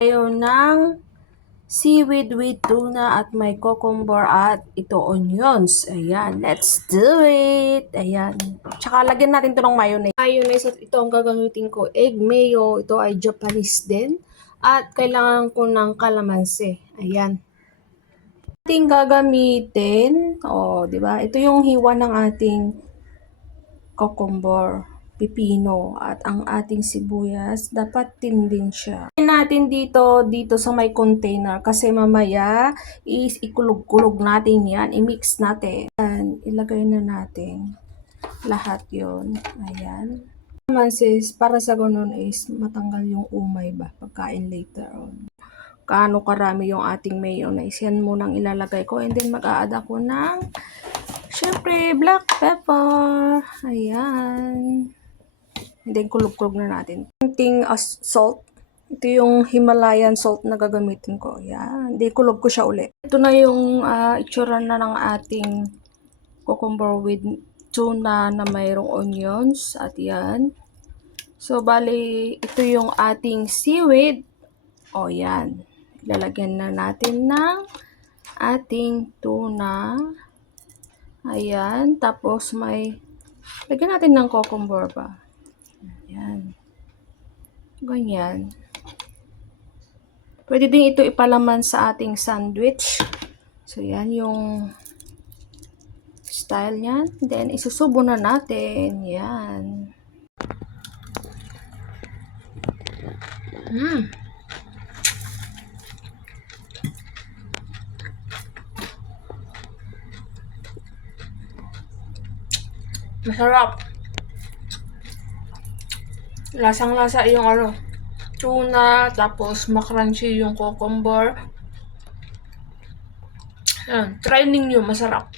Tayo ng seaweed with tuna at may cucumber at ito onions. Ayan, let's do it! Ayan. Tsaka lagyan natin ito ng mayonnaise. Mayonnaise at ito ang gagamitin ko. Egg mayo. Ito ay Japanese din. At kailangan ko ng kalamansi. Ayan. Ating gagamitin, di ba? Ito yung hiwa ng ating cucumber, pipino, at ang ating sibuyas, dapat tindin siya. Natin dito sa may container kasi mamaya ikulog-kulog natin yan, i-mix natin. Ayan, ilagay na natin lahat yon. Ayan. Naman sis, para sa ganun is matanggal yung umay ba pagkain later on. Kaano karami yung ating mayonnaise, yan munang ilalagay ko, and then mag-a-add ako ng syempre, black pepper. Ayan. And then, kulog-kulog na natin. Konting salt. Ito yung Himalayan salt na gagamitin ko. Ayan. Then, kulog ko siya ulit. Ito na yung itsura na ng ating cucumber with tuna na mayroong onions. At yan. So, bali, ito yung ating seaweed. Yan. Lalagyan na natin ng ating tuna. Ayan, tapos lagyan natin ng cucumber ba. Ayan. Ganyan. Pwede din ito ipalaman sa ating sandwich. So, yan yung style niyan. Then, isusubo na natin. Yan. Masarap. Lasang-lasa yung tuna, tapos makrunchy yung cucumber. Ayan, try ninyo, masarap.